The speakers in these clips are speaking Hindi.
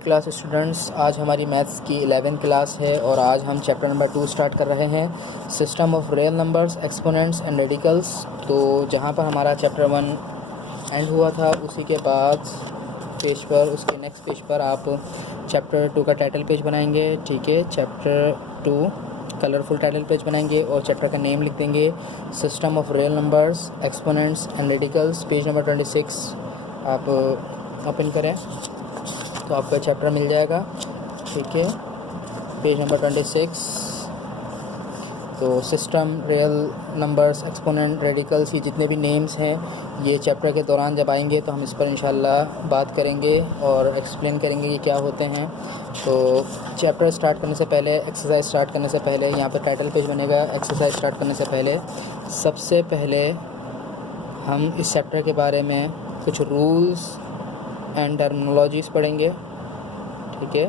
क्लास स्टूडेंट्स, आज हमारी मैथ्स की 11th क्लास है और आज हम चैप्टर नंबर 2 स्टार्ट कर रहे हैं, system of real numbers, exponents and radicals. तो जहाँ पर हमारा चैप्टर 1 एंड हुआ था उसी के बाद पेज पर, उसके नेक्स्ट पेज पर आप चैप्टर 2 का टाइटल पेज बनाएंगे। ठीक है, चैप्टर 2 कलरफुल टाइटल पेज बनाएंगे और चैप्टर का नेम लिख देंगे system of real numbers, exponents and radicals. Page number 26 आप ओपन करें तो आपको चैप्टर मिल जाएगा। ठीक है, पेज नंबर 26। तो system, real numbers, exponent, radicals, ये जितने भी नेम्स हैं ये चैप्टर के दौरान जब आएंगे तो हम इस पर इंशाल्लाह बात करेंगे और एक्सप्लेन करेंगे कि क्या होते हैं। तो चैप्टर स्टार्ट करने से पहले, एक्सरसाइज स्टार्ट करने से पहले यहाँ पर टाइटल पेज बनेगा। एक्सरसाइज स्टार्ट करने से पहले सबसे पहले हम इस चैप्टर के बारे में कुछ रूल्स एंड टर्मिनोलॉजीज़ पढ़ेंगे। ठीक है,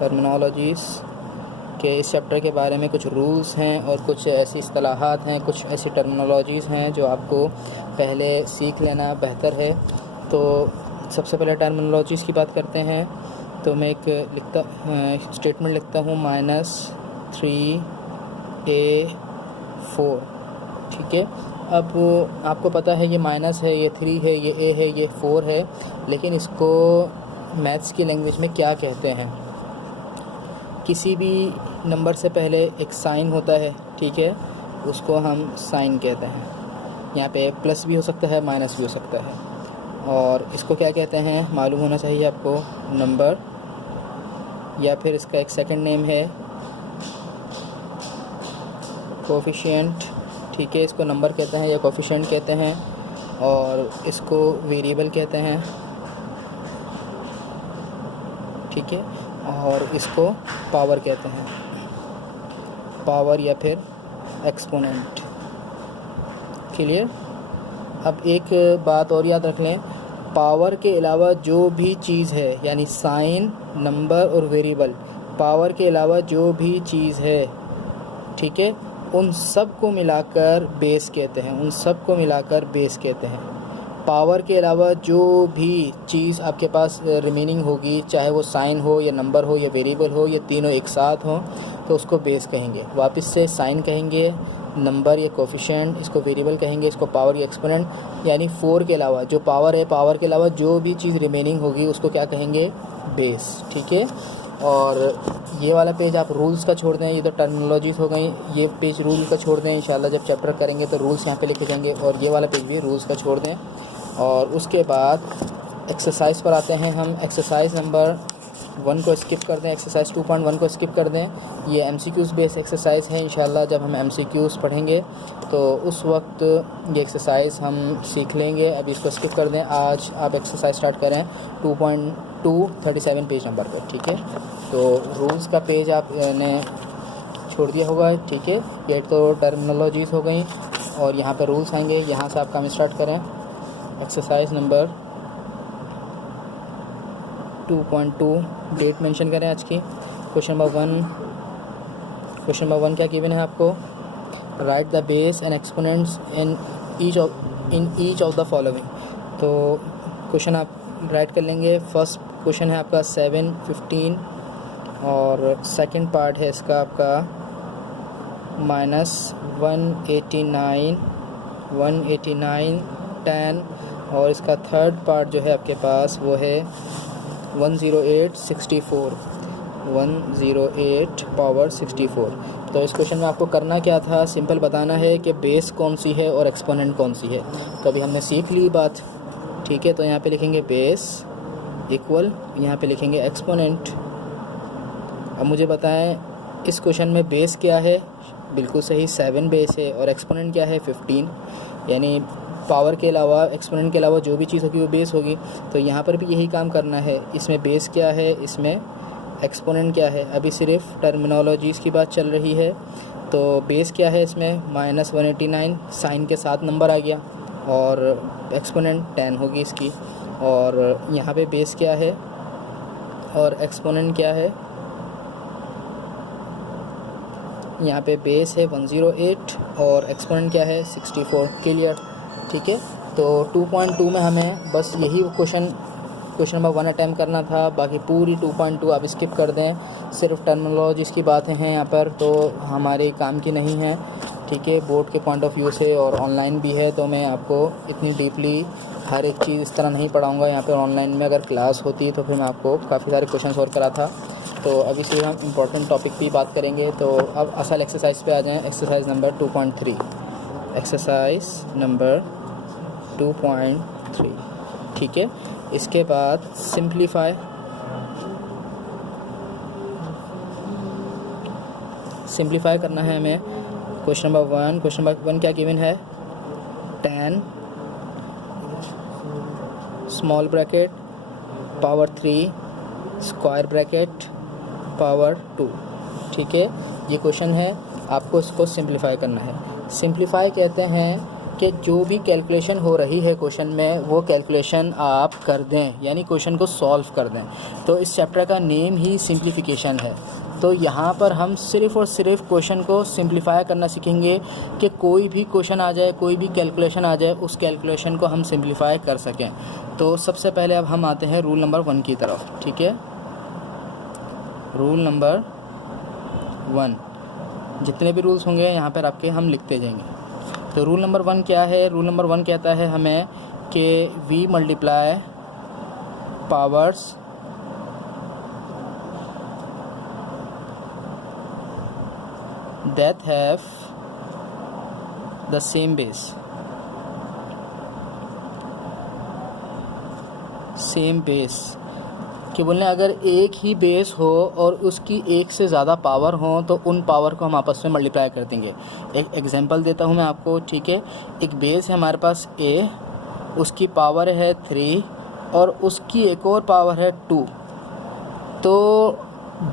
टर्मिनोलॉजीज़ के इस चैप्टर के बारे में कुछ रूल्स हैं और कुछ ऐसी इस्तिलाहात हैं, कुछ ऐसी टर्मिनोलॉजीज़ हैं जो आपको पहले सीख लेना बेहतर है। तो सबसे पहले टर्मिनोलॉजीज़ की बात करते हैं। तो मैं एक स्टेटमेंट लिखता हूँ -3a4। ठीक है, अब आपको पता है ये माइनस है, ये 3 है, ये a है, ये 4 है, लेकिन इसको मैथ्स की लैंग्वेज में क्या कहते हैं? किसी भी नंबर से पहले एक साइन होता है, ठीक है, उसको हम साइन कहते हैं। यहाँ पे प्लस भी हो सकता है, माइनस भी हो सकता है। और इसको क्या कहते हैं मालूम होना चाहिए आपको, नंबर, या फिर इसका एक सेकंड नेम है कोफिशिएंट। ठीक है, इसको नंबर कहते हैं या कोफिशिएंट कहते हैं, और इसको वेरिएबल कहते हैं। ठीक है, और इसको पावर कहते हैं, पावर या फिर एक्सपोनेंट। क्लियर? अब एक बात और याद रख लें, पावर के अलावा जो भी चीज़ है, यानी साइन, नंबर और वेरिएबल, पावर के अलावा जो भी चीज़ है, ठीक है, उन सब को मिलाकर बेस कहते हैं, उन सब को मिलाकर बेस कहते हैं। पावर के अलावा जो भी चीज़ आपके पास रिमेनिंग होगी, चाहे वो साइन हो या नंबर हो या वेरिएबल हो, ये तीनों एक साथ हों, तो उसको बेस कहेंगे। वापस से साइन कहेंगे, नंबर या कोफिशिएंट, इसको वेरिएबल कहेंगे, इसको पावर या एक्सपोनेंट। यानी 4 के अलावा जो पावर है, पावर के अलावा जो भी चीज़ रिमेनिंग होगी उसको क्या कहेंगे? बेस। ठीक है, और ये वाला पेज आप रूल्स का छोड़ दें, ये तो टर्मिनोलॉजीज़ हो गई, ये पेज रूल का छोड़ दें। इंशाल्लाह जब चैप्टर करेंगे तो रूल्स यहाँ पे लिखे जाएंगे, और ये वाला पेज भी रूल्स का छोड़ दें। और उसके बाद एक्सरसाइज पर आते हैं हम। एक्सरसाइज नंबर 1 को स्किप कर दें, एक्सरसाइज 2.1 को स्किप कर दें। ये MCQs बेस्ड एक्सरसाइज है। इंशाल्लाह जब हम MCQs पढ़ेंगे तो उस वक्त ये एक्सरसाइज हम सीख लेंगे। अभी इसको स्किप कर दें। आज आप एक्सरसाइज स्टार्ट करें 2.237 पेज नंबर पर। ठीक है, तो रूल्स का पेज आपने छोड़ दिया होगा। ठीक है, ये तो टर्मिनोलॉजीज़ हो गई और यहाँ पर रूल्स आएंगे। यहाँ से आप काम स्टार्ट करें। एक्सरसाइज नंबर 2.2 डेट मेंशन करें आज की। क्वेश्चन नंबर 1 क्या गिवन है आपको? Right the base and exponents in each of the following. तो क्वेश्चन आप राइट कर लेंगे। फर्स्ट क्वेश्चन है आपका 7, 15, और सेकंड पार्ट है इसका आपका -189, 189, 10, और इसका थर्ड पार्ट जो है आपके पास वो है 108, 64, 108 पावर 64। तो इस क्वेश्चन में आपको करना क्या था? सिंपल बताना है कि बेस कौन सी है और एक्सपोनेंट कौन सी है। तो अभी हमने सीख ली बात। ठीक है, तो यहाँ पे लिखेंगे बेस इक्वल, यहाँ पे लिखेंगे एक्सपोनेंट। अब मुझे बताएं इस क्वेश्चन में बेस क्या है? बिल्कुल सही, 7 बेस है, और एक्सपोनेंट क्या है? 15। यानी पावर के अलावा, एक्सपोनेंट के अलावा जो भी चीज़ होगी वो बेस होगी। तो यहाँ पर भी यही काम करना है। इसमें बेस क्या है, इसमें एक्सपोनेंट क्या है। अभी सिर्फ टर्मिनोलॉजीज़ की बात चल रही है। तो बेस क्या है इसमें? -189, साइन के साथ नंबर आ गया, और एक्सपोनेंट 10 होगी इसकी। और यहाँ पे बेस क्या है और एक्सपोनेंट क्या है? यहाँ पे बेस है 108 और एक्सपोनेंट क्या है? 64। क्लियर? ठीक है, तो 2.2 में हमें बस यही क्वेश्चन क्वेश्चन नंबर 1 अटैम्प्ट करना था, बाकी पूरी 2.2 आप स्किप कर दें। सिर्फ टर्मिनोलॉजीज़ की बातें हैं यहाँ पर, तो हमारे काम की नहीं है, ठीक है। बोर्ड के पॉइंट ऑफ व्यू से और ऑनलाइन भी है, तो मैं आपको इतनी डीपली हर एक चीज़ इस तरह नहीं पढ़ाऊँगा। यहाँ पर ऑनलाइन में अगर क्लास होती तो फिर मैं आपको काफ़ी सारे क्वेश्चन सॉल्व करा था। तो अभी से हम इम्पोर्टेंट टॉपिक की बात करेंगे। तो अब असल एक्सरसाइज पे आ जाएं। एक्सरसाइज नंबर 2.3, एक्सरसाइज नंबर 2.3, ठीक है। इसके बाद सिंप्लीफाई करना है हमें। क्वेश्चन नंबर 1 क्या गिवन है, 10 small bracket power 3 square bracket power 2, ठीक है। ये क्वेश्चन है, आपको इसको सिंप्लीफाई करना है। सिंप्लीफाई कहते हैं कि जो भी कैलकुलेशन हो रही है क्वेश्चन में, वो कैलकुलेशन आप कर दें, यानी क्वेश्चन को सॉल्व कर दें। तो इस चैप्टर का नेम ही सिंप्लीफिकेशन है। तो यहाँ पर हम सिर्फ़ और सिर्फ क्वेश्चन को सिंप्लीफाई करना सीखेंगे कि कोई भी क्वेश्चन आ जाए, कोई भी कैलकुलेशन आ जाए, उस कैलकुलेशन को हम सिंप्लीफाई कर सकें। तो सबसे पहले अब हम आते हैं रूल नंबर 1 की तरफ, ठीक है। रूल नंबर 1, जितने भी रूल्स होंगे यहाँ पर आपके हम लिखते जाएंगे। तो रूल नंबर 1 क्या है? रूल नंबर 1 कहता है हमें कि v multiply powers that have the same base, कि बोलने अगर एक ही बेस हो और उसकी एक से ज़्यादा पावर हो तो उन पावर को हम आपस में मल्टीप्लाई कर देंगे। एक एग्जांपल देता हूँ मैं आपको, ठीक है। एक बेस है हमारे पास a, उसकी पावर है 3 और उसकी एक और पावर है 2। तो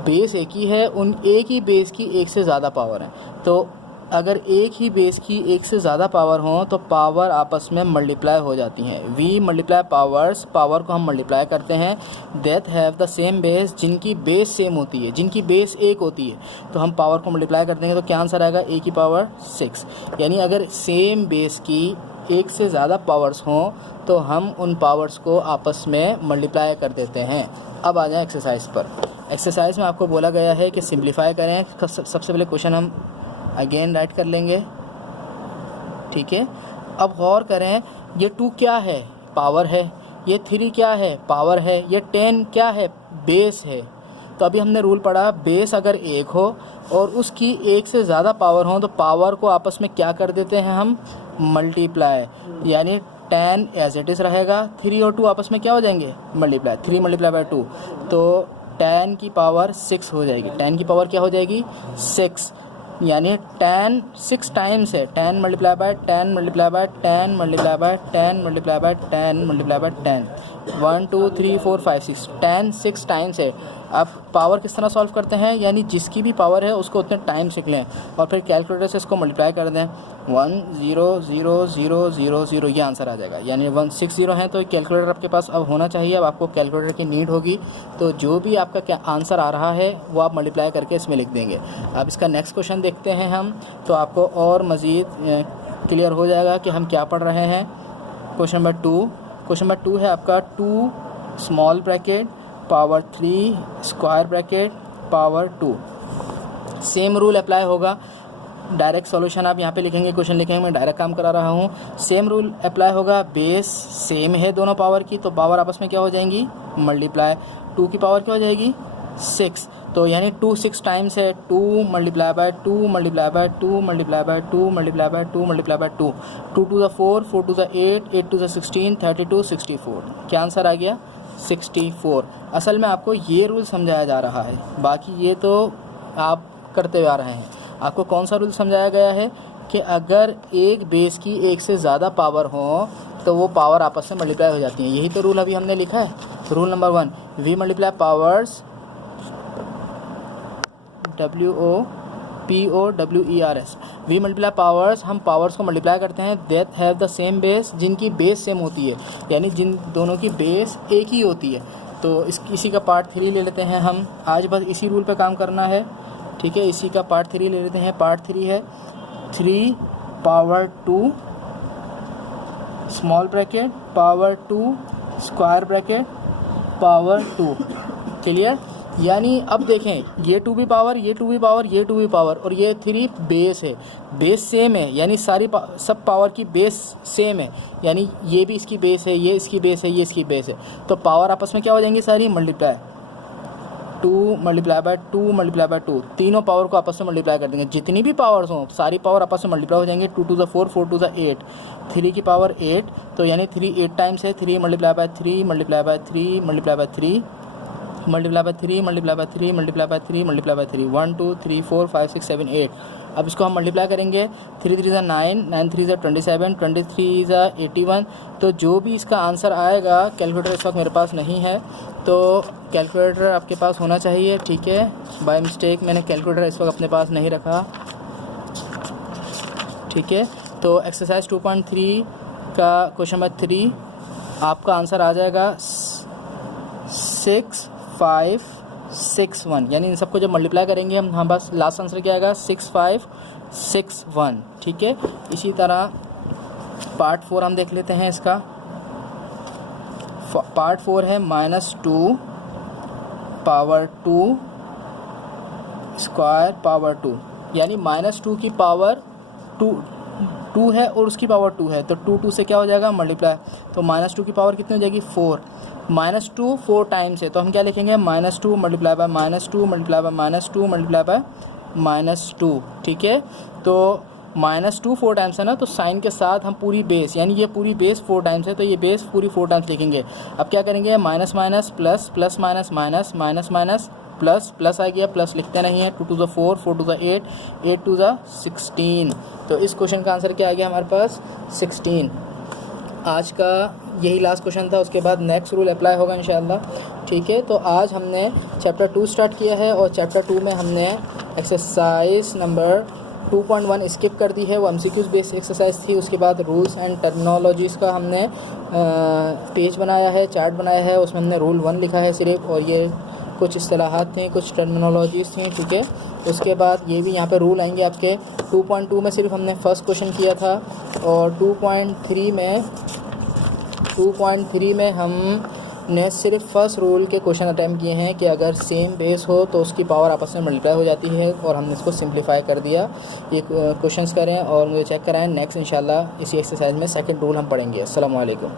बेस एक ही है, उन एक ही बेस की एक से ज़्यादा पावर है। तो अगर एक ही बेस की एक से ज़्यादा पावर हो तो पावर आपस में मल्टीप्लाई हो जाती हैं। वी मल्टीप्लाई पावर्स, पावर को हम मल्टीप्लाई करते हैं। That have the same base, जिनकी बेस सेम होती है, जिनकी बेस एक होती है, तो हम पावर को मल्टीप्लाई कर देंगे। तो क्या आंसर आएगा? a की पावर 6। यानी अगर सेम बेस की एक से ज़्यादा पावर्स हों तो हम उन पावर्स को आपस में मल्टीप्लाई कर देते हैं। अब आ जाए एक्सरसाइज पर। एक्सरसाइज में आपको बोला गया है कि सिंप्लीफाई करें। सबसे पहले क्वेश्चन हम अगेन राइट कर लेंगे, ठीक है। अब गौर करें, ये 2 क्या है? पावर है। ये 3 क्या है? पावर है। ये 10 क्या है? बेस है। तो अभी हमने रूल पढ़ा, बेस अगर एक हो और उसकी एक से ज़्यादा पावर हो तो पावर को आपस में क्या कर देते हैं हम? मल्टीप्लाई। यानी 10 एज इट इज़ रहेगा, 3 और 2 आपस में क्या हो जाएंगे? मल्टीप्लाई। 3 मल्टीप्लाई बाय 2 तो 10 की पावर 6 हो जाएगी। 10 की पावर क्या हो जाएगी? 6। यानी 10 6 टाइम्स है। 10 multiply by 10 multiply by 10 multiply by 10 multiply by 10 multiply by 10, 1 2 3 4 5 6, 10 6 times है। अब पावर किस तरह सॉल्व करते हैं? यानी जिसकी भी पावर है उसको उतने टाइम सीख लें और फिर कैलकुलेटर से इसको मल्टीप्लाई कर दें। 1 0 0 0 0 0 ये आंसर आ जाएगा। यानी 160 है तो कैलकुलेटर आपके पास अब होना चाहिए। अब आपको कैलकुलेटर की नीड होगी, तो जो भी आपका क्या आंसर आ रहा है वो आप मल्टीप्लाई करके इसमें लिख देंगे। अब इसका नेक्स्ट क्वेश्चन देखते हैं हम, तो आपको और मज़ीद क्लियर हो जाएगा कि हम क्या पढ़ रहे हैं। क्वेश्चन नंबर 2 है आपका 2 small bracket power 3 square bracket power 2। Same rule apply होगा। डायरेक्ट सॉल्यूशन आप यहाँ पे लिखेंगे, क्वेश्चन लिखेंगे, मैं डायरेक्ट काम करा रहा हूँ। सेम रूल अप्लाई होगा। बेस सेम है दोनों पावर की, तो पावर आपस में क्या हो जाएंगी? मल्टीप्लाई। 2 की पावर क्या हो जाएगी? 6। तो यानी 2 6 टाइम्स है। 2 multiply by 2 multiply by 2 multiply by 2 multiply by 2 multiply by 2, 2 to the 4 4 to the 8 8 to the 16 32 64। क्या आंसर आ गया? 64। असल में आपको ये रूल समझाया जा रहा है, बाकी ये तो आप करते हुए आ रहे हैं। आपको कौन सा रूल समझाया गया है कि अगर एक बेस की एक से ज़्यादा पावर हो तो वो पावर आपस में मल्टीप्लाई हो जाती हैं। यही तो रूल अभी हमने लिखा है। Rule number 1, we multiply powers WOPOWERS, we multiply powers, हम पावर्स को मल्टीप्लाई करते हैं। That have the same base, जिनकी बेस सेम होती है, यानी जिन दोनों की बेस एक ही होती है। तो इसी का पार्ट 3 ले लेते हैं हम। आज बस इसी रूल पे काम करना है, ठीक है। इसी का पार्ट 3 ले लेते हैं। पार्ट 3 है 3 power 2 small bracket power 2 square bracket power 2। Clear? यानी अब देखें ये 2 भी पावर, ये 2 भी पावर, ये 2 भी पावर और ये 3 बेस है, बेस सेम है, यानी सारी सब पावर की बेस सेम है, यानी ये भी इसकी बेस है, ये इसकी बेस है, ये इसकी बेस है। तो पावर आपस में क्या हो जाएंगी सारी? Multiply, 2 multiply by 2 multiply by 2, तीनों पावर को आपस में मल्टीप्लाई कर देंगे। जितनी भी पावर्स हों सारी पावर आपस में मल्टीप्लाई हो जाएंगे। 2 टू द 4, 4 टू द 8, 3 की पावर 8, तो यानी 3 8 टाइम्स है। 3 multiply by 3 multiply by 3 multiply by 3 multiply by 3 multiply by 3 multiply by 3 multiply by 3, 1 2 3 4 5 6 7 8। अब इसको हम मल्टीप्लाई करेंगे। 3 3 ज़ा 9, 9 3 ज़ा 27, 23 ज़ा 81। तो जो भी इसका आंसर आएगा, कैलकुलेटर इस वक्त मेरे पास नहीं है, तो कैलकुलेटर आपके पास होना चाहिए। ठीक है, बाय मिस्टेक मैंने कैलकुलेटर इस वक्त अपने पास नहीं रखा। ठीक है, तो एक्सरसाइज 2.3 का क्वेश्चन नंबर 3 आपका आंसर आ जाएगा 6561, यानी इन सबको जब मल्टीप्लाई करेंगे हम बस लास्ट आंसर क्या आएगा? 6561। ठीक है, इसी तरह पार्ट 4 हम देख लेते हैं इसका। पार्ट 4 है -2 पावर 2 स्क्वायर पावर 2, यानी -2 की पावर 2 है और उसकी पावर 2 है, तो 2 से क्या हो जाएगा? मल्टीप्लाई। तो -2 की पावर कितनी हो जाएगी? 4। -2 4 टाइम्स है, तो हम क्या लिखेंगे? -2 multiply by -2 multiply by -2 multiply by -2। ठीक है, तो -2 4 टाइम्स है ना, तो साइन के साथ हम पूरी बेस, यानी ये पूरी बेस 4 टाइम्स है, तो ये बेस पूरी 4 टाइम्स लिखेंगे। अब क्या करेंगे? Minus minus plus, plus minus minus, minus minus plus, plus आ गया, प्लस लिखते नहीं है। 2 to the 4, 4 to the 8, 8 to the 16। तो इस क्वेश्चन का आंसर क्या आ गया हमारे पास? 16। आज का यही लास्ट क्वेश्चन था, उसके बाद नेक्स्ट रूल अप्लाई होगा इंशाल्लाह। ठीक है, तो आज हमने चैप्टर 2 स्टार्ट किया है और चैप्टर 2 में हमने एक्सरसाइज नंबर 2.1 स्किप कर दी है, वो MCQs बेस्ड एक्सरसाइज थी। उसके बाद रूल्स एंड टर्मिनोलॉजीज़ का हमने पेज बनाया है, चार्ट बनाया है, उसमें हमने रूल 1 लिखा है सिर्फ, और ये कुछ इस्तेलाहात थी, कुछ टर्मिनोलॉजीज़ थी। ठीक है, उसके बाद ये भी यहाँ पे रूल आएंगे आपके। 2.2 में सिर्फ हमने फर्स्ट क्वेश्चन किया था, और 2.3 में हमने सिर्फ फर्स्ट रूल के क्वेश्चन अटैम्प्ट किए हैं कि अगर सेम बेस हो तो उसकी पावर आपस में मल्टीप्लाई हो जाती है, और हमने इसको सिंप्लीफाई कर दिया। ये क्वेश्चंस करें और मुझे चेक कराएं। नेक्स्ट इंशाल्लाह इसी एक्सरसाइज में सेकंड रूल हम पढ़ेंगे। अस्सलाम वालेकुम।